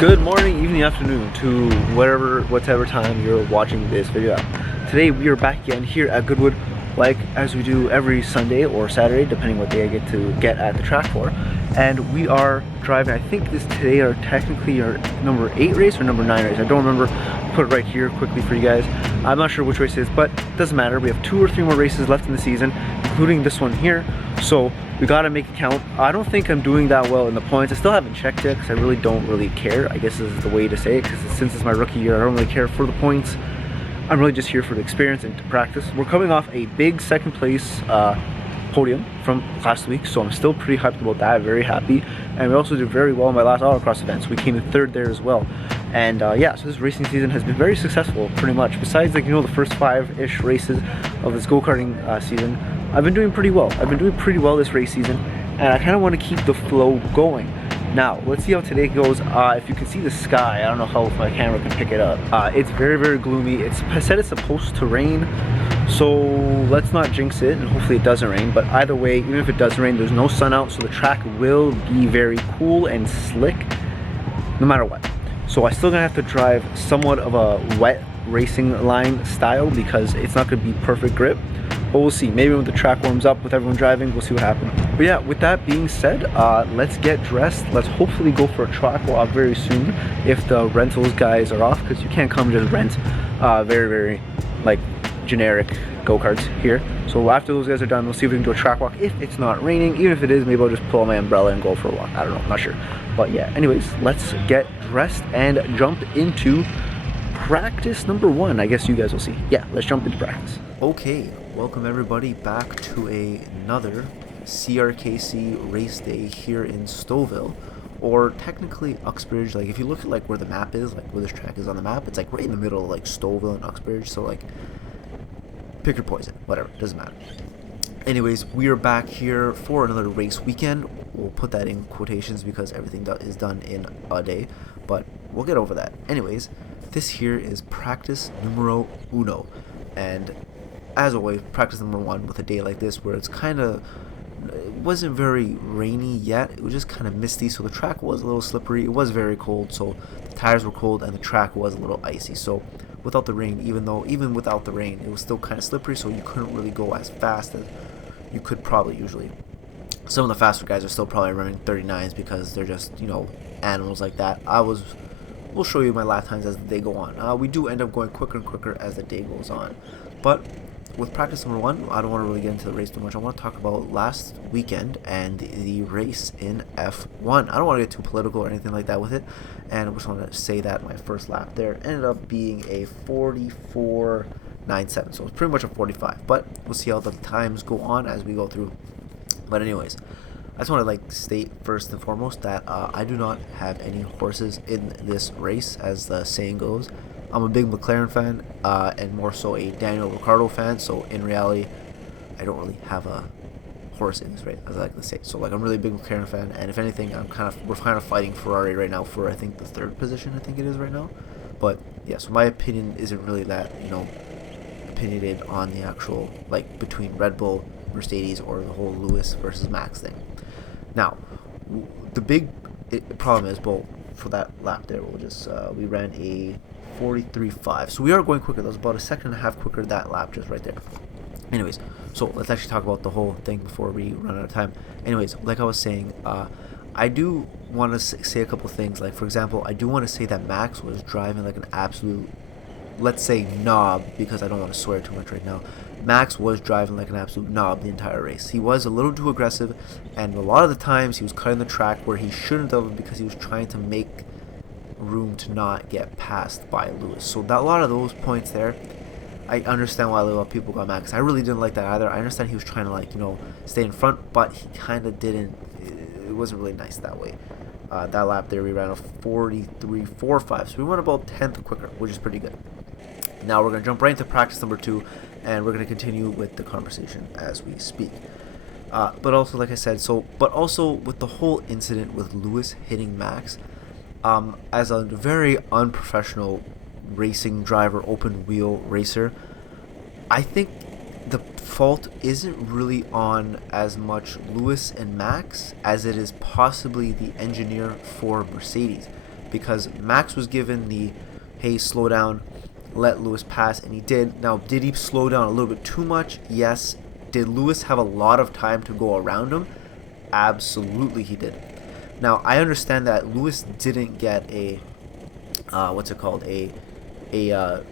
Good morning, evening, afternoon to whatever time you're watching this video at. Today we are back again here at Goodwood, like as we do every Sunday or Saturday, depending what day I get at the track for. And we are driving, I think this today are technically our number 8 race or number 9 race. I don't remember. I'll put it right here quickly for you guys. I'm not sure which race it is, but it doesn't matter. We have 2 or 3 more races left in the season, including this one here. So we gotta make it count. I don't think I'm doing that well in the points. I still haven't checked it because I really don't care. I guess this is the way to say it, because since it's my rookie year, I don't really care for the points. I'm really just here for the experience and to practice. We're coming off a big second place podium from last week, so I'm still pretty hyped about that, very happy. And we also did very well in my last autocross event, so we came in 3rd there as well. And yeah, so this racing season has been very successful, pretty much. Besides, like, you know, the first 5-ish races of this go-karting season, I've been doing pretty well. I've been doing pretty well this race season, and I kind of want to keep the flow going. Now, let's see how today goes. If you can see the sky, I don't know how if my camera can pick it up. It's very, very gloomy. I said it's supposed to rain, so let's not jinx it, and hopefully it doesn't rain. But either way, even if it does rain, there's no sun out, so the track will be very cool and slick, no matter what. So I'm still gonna have to drive somewhat of a wet racing line style because it's not gonna be perfect grip. But we'll see. Maybe when the track warms up with everyone driving, we'll see what happens. But yeah, with that being said, let's get dressed. Let's hopefully go for a track walk very soon if the rentals guys are off, because you can't come just rent very like generic go-karts here. So after those guys are done, we'll see if we can do a track walk if it's not raining. Even if it is, maybe I'll just pull out my umbrella and go for a walk. I don't know, I'm not sure. But yeah, anyways, let's get dressed and jump into practice number 1. I guess you guys will see. Yeah, let's jump into practice. Okay, welcome everybody back to another C.R.K.C. race day here in Stouffville, or technically Uxbridge. Like, if you look at like where the map is, like where this track is on the map, it's like right in the middle of like Stouffville and Uxbridge. So like, pick your poison, whatever, doesn't matter. Anyways, we are back here for another race weekend. We'll put that in quotations because everything is done in a day, but we'll get over that. Anyways, this here is practice numero uno, and as always, practice number 1 with a day like this where it's kind of, it wasn't very rainy yet, it was just kind of misty, so the track was a little slippery. It was very cold, so the tires were cold and the track was a little icy. So without the rain, even without the rain, it was still kind of slippery, so you couldn't really go as fast as you could probably usually. Some of the faster guys are still probably running 39s because they're just, you know, animals like that. We'll show you my lap times as the day go on. We do end up going quicker and quicker as the day goes on. But with practice number 1, I don't want to really get into the race too much. I want to talk about last weekend and the race in F1. I don't want to get too political or anything like that with it. And I just want to say that my first lap there ended up being a 44.97. So it's pretty much a 45. But we'll see how the times go on as we go through. But anyways, I just want to like state first and foremost that I do not have any horses in this race, as the saying goes. I'm a big McLaren fan, and more so a Daniel Ricciardo fan, so in reality, I don't really have a horse in this race, as I like to say. So like, I'm really a big McLaren fan, and if anything, we're kind of fighting Ferrari right now for, I think, the 3rd position, I think it is right now. But yeah, so my opinion isn't really that, you know, opinionated on the actual, like, between Red Bull, Mercedes, or the whole Lewis versus Max thing. Now, the big problem is, well, for that lap there, we'll just, we ran a 43.5, so we are going quicker. That was about a 1.5 seconds quicker that lap just right there. Anyways, so let's actually talk about the whole thing before we run out of time. Anyways, like I was saying, I do want to say a couple things. Like, for example, I do want to say that Max was driving like an absolute, let's say, knob, because I don't want to swear too much right now. Max was driving like an absolute knob the entire race. He was a little too aggressive, and a lot of the times he was cutting the track where he shouldn't have, because he was trying to make room to not get passed by Lewis. So that, a lot of those points there, I understand why a lot of people got mad, because I really didn't like that either. I understand he was trying to, like, you know, stay in front, but he kind of didn't. It wasn't really nice that way. That lap there we ran a 43.45, so we went about 10th quicker, which is pretty good. Now we're going to jump right into practice number 2, and we're going to continue with the conversation as we speak. But also, like I said, but also with the whole incident with Lewis hitting Max, as a very unprofessional racing driver, open wheel racer, I think the fault isn't really on as much Lewis and Max as it is possibly the engineer for Mercedes, because Max was given the, hey, slow down, let Lewis pass, and he did. Now, did he slow down a little bit too much? Yes. Did Lewis have a lot of time to go around him? Absolutely he did. Now, I understand that Lewis didn't get a,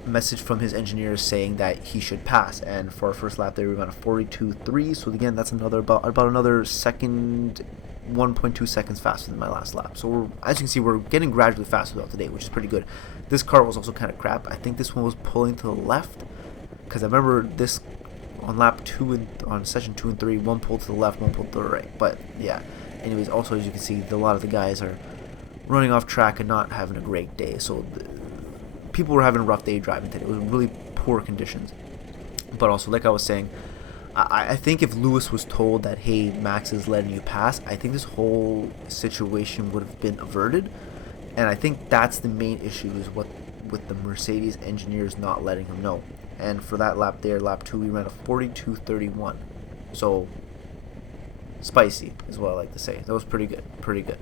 message from his engineers saying that he should pass. And for our first lap there, we went a 42.3. So again, that's about another second, 1.2 seconds faster than my last lap. So as you can see, we're getting gradually faster throughout the day, which is pretty good. This car was also kind of crap. I think this one was pulling to the left, because I remember this on lap 2 and on session 2 and 3, one pulled to the left, one pulled to the right. But yeah. Anyways, also as you can see, a lot of the guys are running off track and not having a great day. So people were having a rough day driving today. It was really poor conditions. But also, like I was saying, I think if Lewis was told that, hey, Max is letting you pass, I think this whole situation would have been averted. And I think that's the main issue, is what with the Mercedes engineers not letting him know. And for that lap there, lap 2, we ran a 42.31. So spicy is what I like to say. That was pretty good.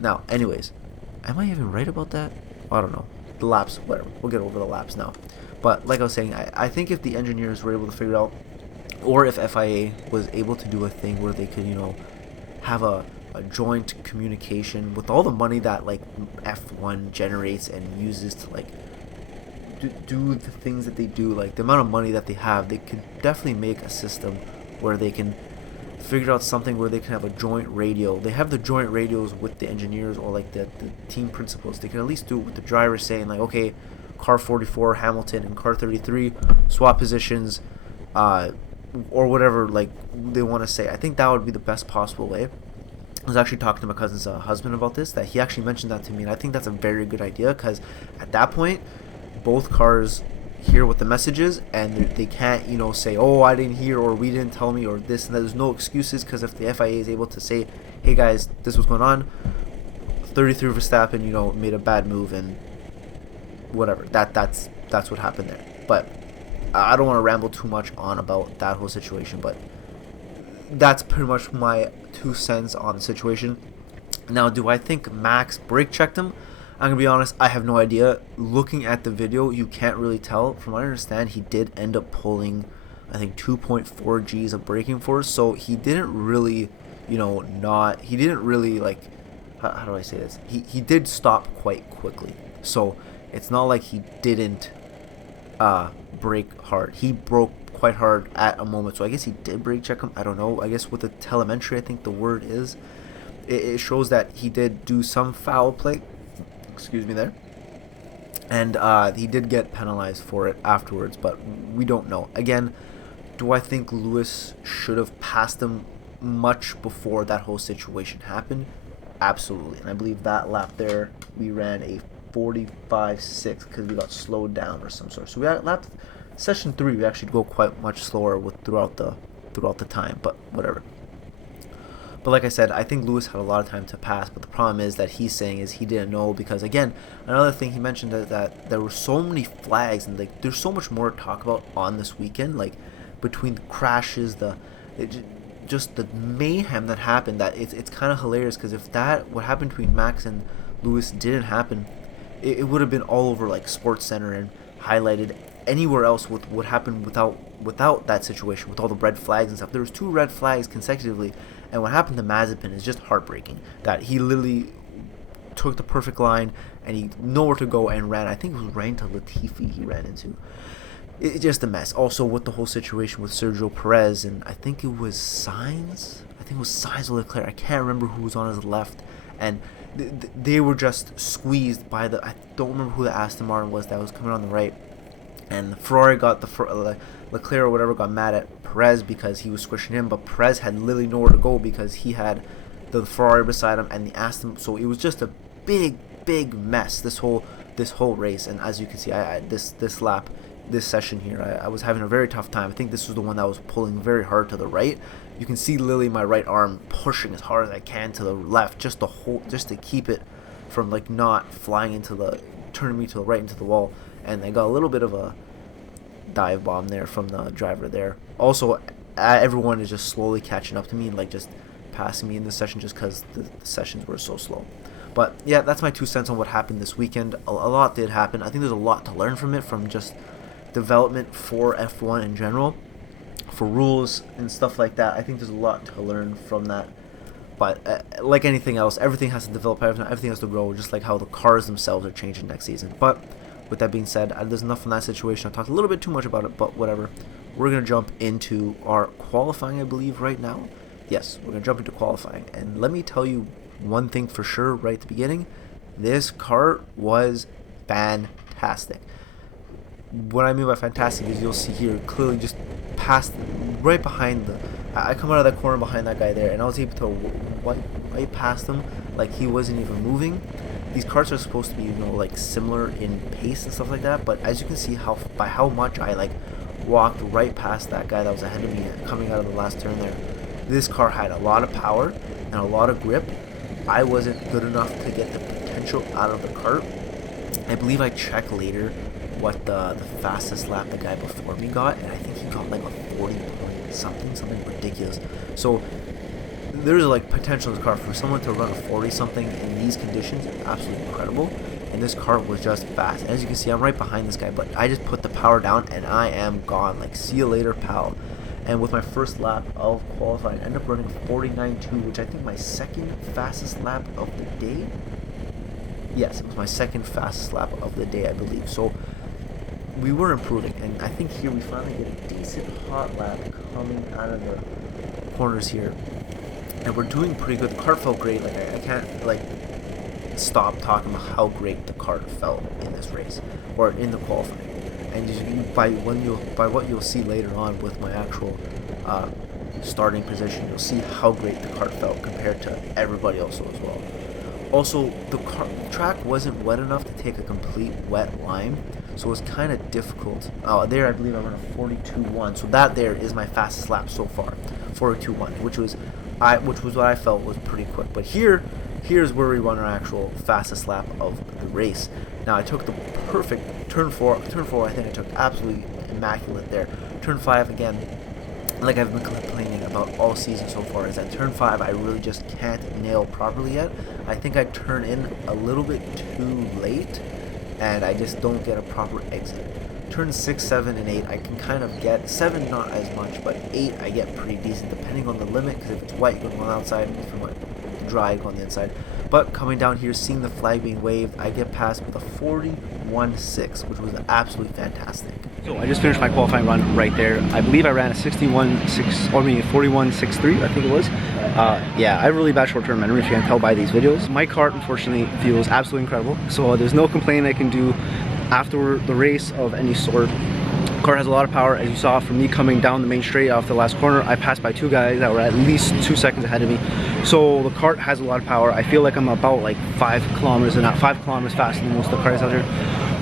Now, anyways, am I even right about that? I don't know. The laps, whatever. We'll get over the laps now. But like I was saying, I think if the engineers were able to figure it out, or if FIA was able to do a thing where they could, have a joint communication with all the money that like F1 generates and uses to like do the things that they do, like the amount of money that they have, they could definitely make a system where they can figure out something where they can have a joint radio. They have the joint radios with the engineers or like the team principals. They can at least do it with the driver saying like, okay, car 44 Hamilton and car 33 swap positions, or whatever like they want to say. I think that would be the best possible way. I was actually talking to my cousin's husband about this, that he actually mentioned that to me, and I think that's a very good idea, because at that point both cars hear what the message is, and they can't say, oh, I didn't hear, or we didn't tell me, or this and that. There's no excuses, because if the FIA is able to say, hey guys, this was going on, 33 Verstappen made a bad move, and whatever, that's what happened there. But I don't want to ramble too much on about that whole situation, but that's pretty much my 2 cents on the situation. Now, do I think Max brake checked him? I'm going to be honest, I have no idea. Looking at the video, you can't really tell. From what I understand, he did end up pulling, I think, 2.4 Gs of braking force. So he didn't really, he didn't really, like, how do I say this? He did stop quite quickly. So it's not like he didn't brake hard. He broke quite hard at a moment. So I guess he did brake check him. I don't know. I guess with the telemetry, I think the word is, it shows that he did do some foul play. Excuse me there. And he did get penalized for it afterwards, but we don't know. Again, do I think Lewis should have passed him much before that whole situation happened? Absolutely. And I believe that lap there, we ran a 45.6 because we got slowed down or some sort. So we lap session 3, we actually go quite much slower throughout the time, but whatever. But like I said, I think Lewis had a lot of time to pass, but the problem is that he's saying is he didn't know, because again, another thing he mentioned that there were so many flags, and like there's so much more to talk about on this weekend, like between the crashes, just the mayhem that happened, that it's kind of hilarious, because if what happened between Max and Lewis didn't happen, it would have been all over like Sports Center and highlighted anywhere else with what happened without that situation, with all the red flags and stuff. There was 2 red flags consecutively, and what happened to Mazepin is just heartbreaking, that he literally took the perfect line and he nowhere to go and ran. I think it was right into Latifi he ran into. It's just a mess. Also with the whole situation with Sergio Perez, and I think it was Sainz. Or Leclerc. I can't remember who was on his left, and they were just squeezed by I don't remember who the Aston Martin was that was coming on the right. And Ferrari got Leclerc or whatever got mad at Perez because he was squishing him, but Perez had literally nowhere to go because he had the Ferrari beside him and the Aston. So it was just a big mess, this whole race. And as you can see, this session here, I was having a very tough time. I think this was the one that was pulling very hard to the right. You can see literally my right arm pushing as hard as I can to the left, just to keep it from like not flying turning me to the right into the wall. And I got a little bit of a dive bomb there from the driver there. Also, everyone is just slowly catching up to me and like just passing me in this session, just because the sessions were so slow. But yeah, that's my 2 cents on what happened this weekend. A lot did happen. I think there's a lot to learn from it, from just development for F1 in general, for rules and stuff like that. I think there's a lot to learn from that. But like anything else, everything has to develop, everything has to grow, just like how the cars themselves are changing next season. But with that being said, there's enough from that situation. I talked a little bit too much about it, but whatever. We're going to jump into our qualifying, I believe, right now. Yes, we're going to jump into qualifying. And let me tell you one thing for sure right at the beginning. This kart was fantastic. What I mean by fantastic is you'll see here clearly just past, right behind the, I come out of that corner behind that guy there, and I was able to wipe past him like he wasn't even moving. These karts are supposed to be, like similar in pace and stuff like that, but as you can see by how much I like walked right past that guy that was ahead of me coming out of the last turn there. This car had a lot of power and a lot of grip. I wasn't good enough to get the potential out of the kart. I believe I checked later what the fastest lap the guy before me got, and I think he got like a 40 point something ridiculous. So there's like potential in this car for someone to run a 40 something in these conditions. Absolutely incredible. And this kart was just fast. As you can see, I'm right behind this guy, but I just put the power down and I am gone. Like, see you later, pal. And with my first lap of qualifying, I ended up running 49.2, which I think my second fastest lap of the day. Yes, it was my second fastest lap of the day, I believe. So we were improving, and I think here we finally get a decent hot lap coming out of the corners here, and we're doing pretty good. The kart felt great. Like I can't like stop talking about how great the kart felt in this race or in the qualifying. And by what you'll see later on with my actual starting position, you'll see how great the kart felt compared to everybody else as well. Also, the track wasn't wet enough to take a complete wet line, so it was kind of difficult. There I believe I ran a 42.1, so that there is my fastest lap so far, 42.1, which was what I felt was pretty quick. But here's where we run our actual fastest lap of the race. Now I took the perfect turn 4. Turn 4 I think I took absolutely immaculate there. Turn 5 again, like I've been complaining about all season so far, is that turn 5 I really just can't nail properly yet. I think I turn in a little bit too late, and I just don't get a proper exit. Turn 6, 7, and 8 I can kind of get. 7 not as much, but 8 I get pretty decent depending on the limit, because if it's white you go on the outside, and if it's dry you go on the inside. But coming down here, seeing the flag being waved, I get past with a 41.6, which was absolutely fantastic. So I just finished my qualifying run right there. I believe I ran a 41.63, I think it was. Yeah, I have really bad short-term memory, if you can tell by these videos. My kart, unfortunately, feels absolutely incredible. So there's no complaining I can do after the race of any sort. The car has a lot of power. As you saw from me coming down the main straight off the last corner, I passed by 2 guys that were at least 2 seconds ahead of me. So the kart has a lot of power. I feel like I'm about like 5 kilometers and not 5 kilometers faster than most of the cars out there.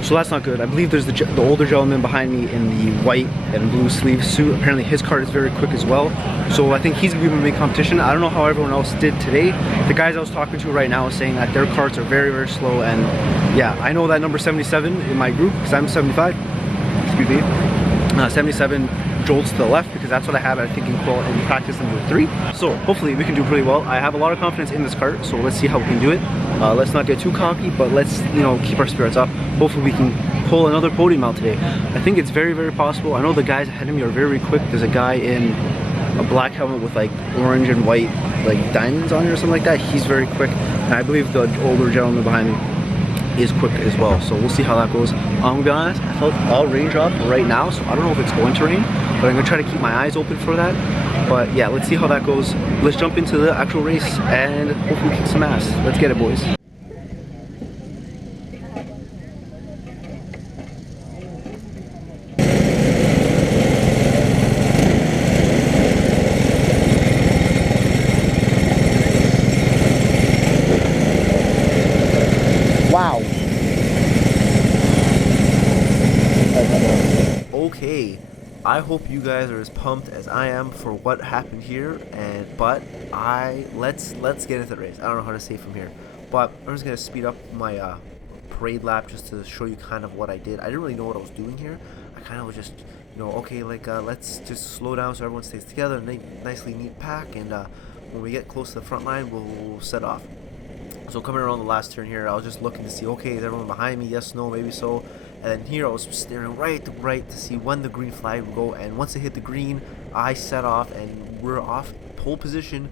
So that's not good. I believe there's the older gentleman behind me in the white and blue sleeve suit. Apparently his kart is very quick as well. So I think he's gonna be my main competition. I don't know how everyone else did today. The guys I was talking to right now are saying that their karts are very, very slow. And yeah, I know that number 77 in my group, because I'm 75. Excuse me. 77 jolts to the left, because that's what I have, I think, in practice number 3. So hopefully we can do pretty well. I have a lot of confidence in this kart, so let's see how we can do it. Let's not get too cocky, but let's keep our spirits up. Hopefully we can pull another podium out today. I think it's very, very possible. I know the guys ahead of me are very quick. There's a guy in a black helmet with like orange and white like diamonds on it or something like that. He's very quick, and I believe the older gentleman behind me is quick as well, so we'll see how that goes. I'm gonna be honest, I felt all raindrop right now, so I don't know if it's going to rain, but I'm gonna try to keep my eyes open for that. But yeah, let's see how that goes. Let's jump into the actual race and hopefully kick some ass. Let's get it, boys. Wow. Okay, I hope you guys are as pumped as I am for what happened here, but let's get into the race. I don't know how to say from here, but I'm just gonna speed up my parade lap just to show you kind of what I did. I didn't really know what I was doing here. I kind of was just, okay, like let's just slow down so everyone stays together, nicely neat pack, and when we get close to the front line, we'll set off. So coming around the last turn here, I was just looking to see, okay, is everyone behind me? Yes, no, maybe so. And then here I was staring right to see when the green flag would go. And once it hit the green, I set off and we're off pole position,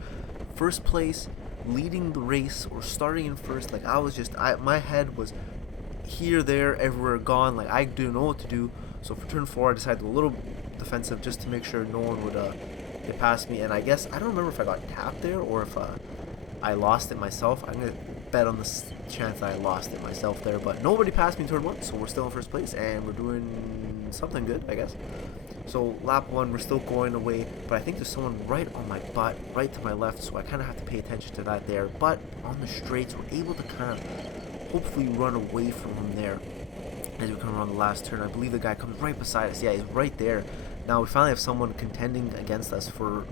first place, leading the race or starting in first. Like I was just, my head was here, there, everywhere, gone. Like I didn't know what to do. So for turn 4, I decided to go a little defensive just to make sure no one would get past me. And I guess I don't remember if I got tapped there or if I lost it myself. I'm gonna bet on the chance that I lost it myself there, but nobody passed me in turn 1, so we're still in first place and we're doing something good, I guess. So lap 1, we're still going away, but I think there's someone right on my butt, right to my left, so I kind of have to pay attention to that there. But on the straights, we're able to kind of hopefully run away from him there as we come around the last turn. I believe the guy comes right beside us. Yeah, he's right there. Now we finally have someone contending against us for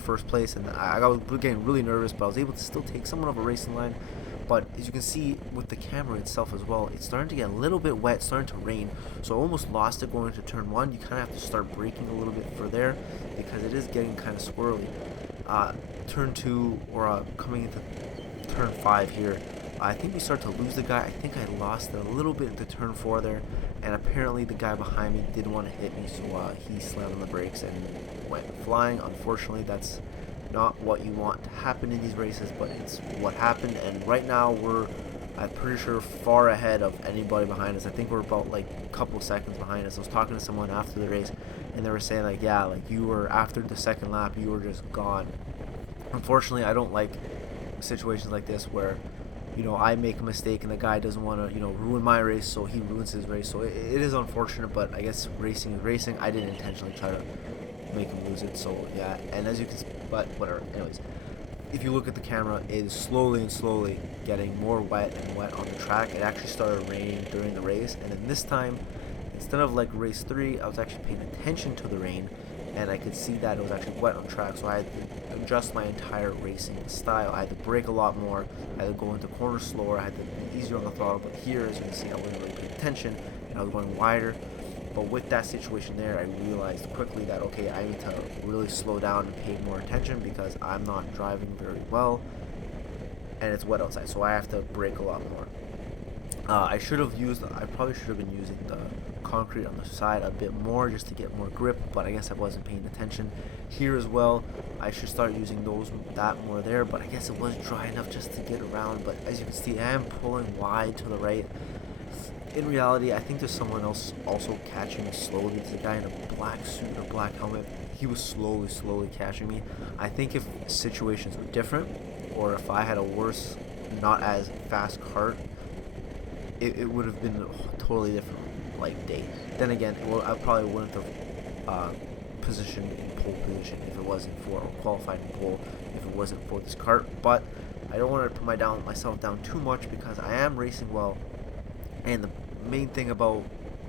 first place, and I was getting really nervous, but I was able to still take someone off a racing line. But as you can see with the camera itself as well, it's starting to get a little bit wet, starting to rain, so I almost lost it going into turn 1. You kind of have to start braking a little bit for there because it is getting kind of swirly. Turn 2, or coming into turn 5 here, I think we start to lose the guy. I think I lost it a little bit into turn 4 there, and apparently the guy behind me didn't want to hit me, so he slammed on the brakes and went flying. Unfortunately, that's not what you want to happen in these races, but it's what happened. And right now I'm pretty sure far ahead of anybody behind us. I think we're about like a couple seconds behind us. I was talking to someone after the race, and they were saying like, yeah, like you were, after the second lap, you were just gone. Unfortunately, I don't like situations like this where, you know, I make a mistake and the guy doesn't want to, you know, ruin my race, so he ruins his race. So it is unfortunate, but I guess racing is racing. I didn't intentionally try to make him lose it, so yeah. And as you can, but whatever. Anyways, if you look at the camera, it is slowly and slowly getting more wet and wet on the track. It actually started raining during the race, and then this time, instead of like race 3, I was actually paying attention to the rain, and I could see that it was actually wet on track, so I had to adjust my entire racing style. I had to brake a lot more, I had to go into corners slower, I had to be easier on the throttle. But here, as you can see, I wasn't really paying attention, and I was going wider. But with that situation there, I realized quickly that, okay, I need to really slow down and pay more attention because I'm not driving very well, and it's wet outside, so I have to brake a lot more. I probably should have been using the concrete on the side a bit more just to get more grip, but I guess I wasn't paying attention. Here as well, I should start using that more there, but I guess it was dry enough just to get around. But as you can see, I am pulling wide to the right. In reality, I think there's someone else also catching me slowly. There's a guy in a black suit or black helmet. He was slowly catching me. I think if situations were different, or if I had a worse, not as fast kart, it would have been a totally different like day. Then again, I probably wouldn't have positioned in pole position if it wasn't for, or qualified in pole if it wasn't for this kart. But I don't want to put myself down too much because I am racing well. And the main thing about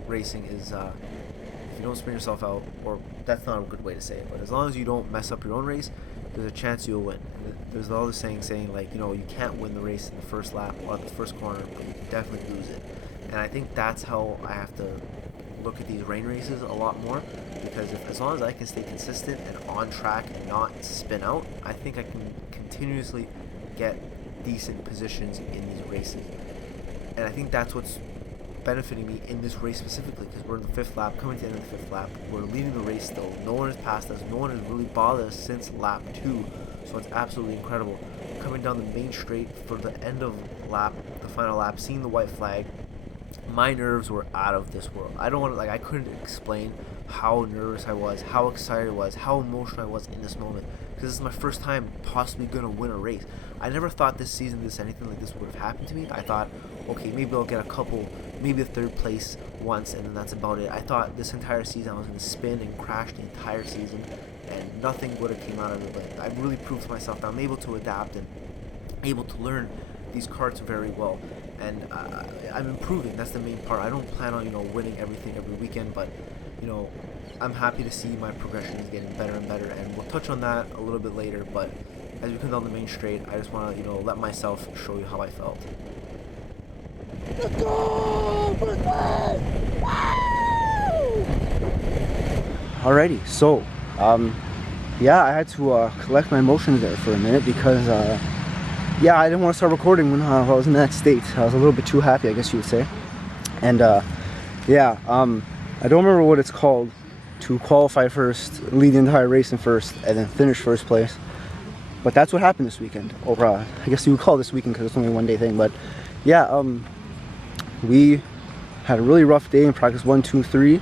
racing is if you don't spin yourself out, or that's not a good way to say it, but as long as you don't mess up your own race, there's a chance you'll win. And there's the other saying like, you know, you can't win the race in the first lap or at the first corner, but you can definitely lose it. And I think that's how I have to look at these rain races a lot more, because as long as I can stay consistent and on track and not spin out, I think I can continuously get decent positions in these races. And I think that's what's benefiting me in this race specifically, because we're in the 5th lap, coming to the end of the 5th lap. We're leading the race still. No one has passed us. No one has really bothered us since lap 2. So it's absolutely incredible. Coming down the main straight for the end of lap, the final lap, seeing the white flag, my nerves were out of this world. I couldn't explain how nervous I was, how excited I was, how emotional I was in this moment, because this is my first time possibly going to win a race. I never thought this season anything like this would have happened to me. I thought, okay, maybe I'll get a couple, maybe a 3rd place once, and then that's about it. I thought this entire season I was going to spin and crash the entire season, and nothing would have came out of it. But I really proved to myself that I'm able to adapt and able to learn these karts very well, and I'm improving. That's the main part. I don't plan on, you know, winning everything every weekend, but, you know, I'm happy to see my progression is getting better and better, and we'll touch on that a little bit later. But as we come down the main straight, I just want to, you know, let myself show you how I felt. Let's go! First place! Alrighty, so yeah, I had to collect my emotions there for a minute because yeah, I didn't want to start recording when I was in that state. I was a little bit too happy, I guess you would say. And yeah, I don't remember what it's called to qualify first, lead the entire race in first, and then finish first place. But that's what happened this weekend. Or I guess you would call this weekend because it's only a one-day thing. But yeah, we had a really rough day in practice 1, 2, 3,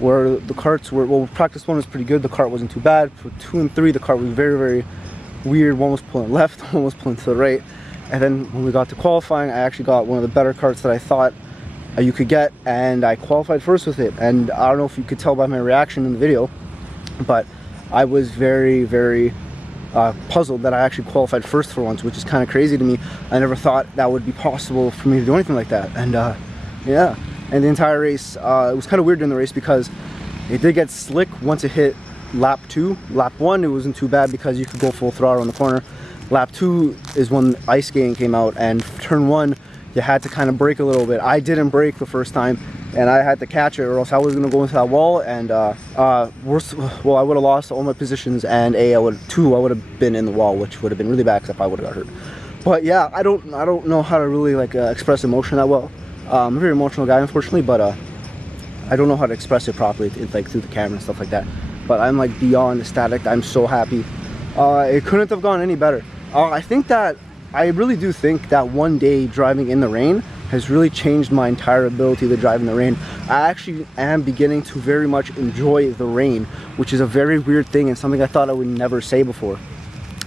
where the karts were, well, practice 1 was pretty good. The kart wasn't too bad. For 2 and 3, the kart was very, very weird. One was pulling left, one was pulling to the right. And then when we got to qualifying, I actually got one of the better karts that I thought you could get, and I qualified first with it. And I don't know if you could tell by my reaction in the video, but I was very, very puzzled that I actually qualified first for once, which is kind of crazy to me. I never thought that would be possible for me to do anything like that. And yeah, and the entire race, it was kind of weird during the race because it did get slick once it hit lap 2. Lap 1, it wasn't too bad because you could go full throttle on the corner. Lap 2 is when ice skating came out, and turn 1, you had to kind of brake a little bit. I didn't brake the first time, and I had to catch it, or else I was going to go into that wall, and worse, well, I would have lost all my positions, and I would have been in the wall, which would have been really bad because I probably would have got hurt. But yeah, I don't know how to really like express emotion that well. I'm a very emotional guy, unfortunately, but I don't know how to express it properly, like through the camera and stuff like that. But I'm like beyond ecstatic. I'm so happy. It couldn't have gone any better. I really do think that one day driving in the rain has really changed my entire ability to drive in the rain. I actually am beginning to very much enjoy the rain, which is a very weird thing and something I thought I would never say before.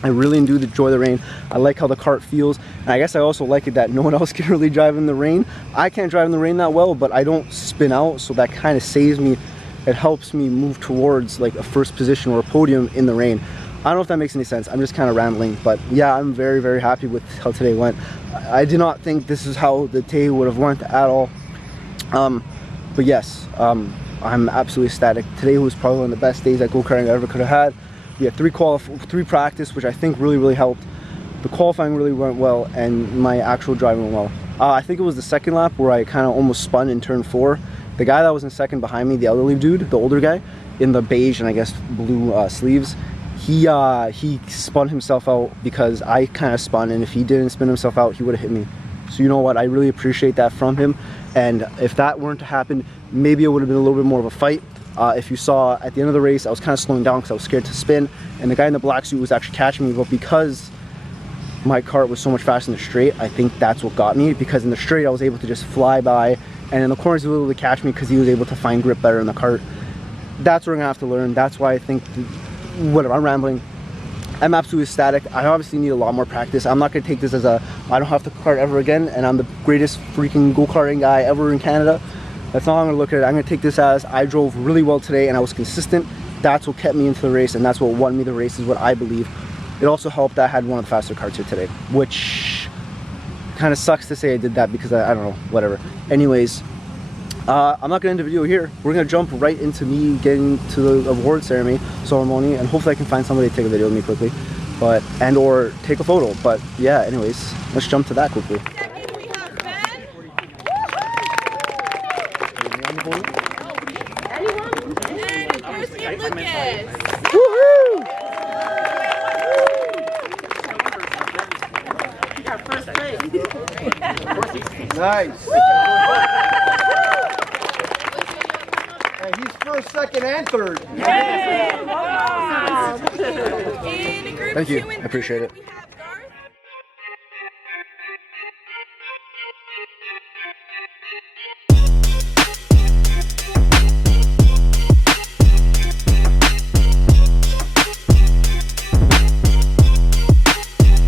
I really do enjoy the rain. I like how the kart feels, and I guess I also like it that no one else can really drive in the rain. I can't drive in the rain that well, but I don't spin out, so that kind of saves me. It helps me move towards like a first position or a podium in the rain. I don't know if that makes any sense. I'm just kind of rambling, but yeah, I'm very, very happy with how today went. I did not think this is how the day would have went at all. But yes, I'm absolutely ecstatic. Today was probably one of the best days at go-karting I ever could have had. We had three practice, which I think really, really helped. The qualifying really went well, and my actual driving went well. I think it was the second lap where I kind of almost spun in turn 4. The guy that was in second behind me, the elderly dude, the older guy, in the beige and I guess blue sleeves, he spun himself out because I kind of spun, and if he didn't spin himself out, he would have hit me. So you know what, I really appreciate that from him, and if that weren't to happen, maybe it would have been a little bit more of a fight. If you saw at the end of the race, I was kind of slowing down because I was scared to spin, and the guy in the black suit was actually catching me, but because my kart was so much faster in the straight, I think that's what got me, because in the straight I was able to just fly by, and in the corners he was able to catch me because he was able to find grip better in the kart. That's what I'm gonna have to learn. That's why I think, whatever, I'm rambling. I'm absolutely ecstatic. I obviously need a lot more practice. I'm not gonna take this as I don't have to kart ever again and I'm the greatest freaking go-karting guy ever in Canada. That's not how I'm gonna look at it. I'm gonna take this as I drove really well today and I was consistent. That's what kept me into the race, and that's what won me the race, is what I believe. It also helped that I had one of the faster karts here today, which kind of sucks to say I did that because I don't know, whatever. Anyways, I'm not gonna end the video here. We're gonna jump right into me getting to the award ceremony, and hopefully I can find somebody to take a video with me quickly, and or take a photo. But yeah, anyways, let's jump to that quickly. Second, we have Ben. Anyone? And first we have Lucas. Woohoo! Nice. Hey, he's first, second, and third. In group Thank you. 2 and I appreciate it. we have Garth.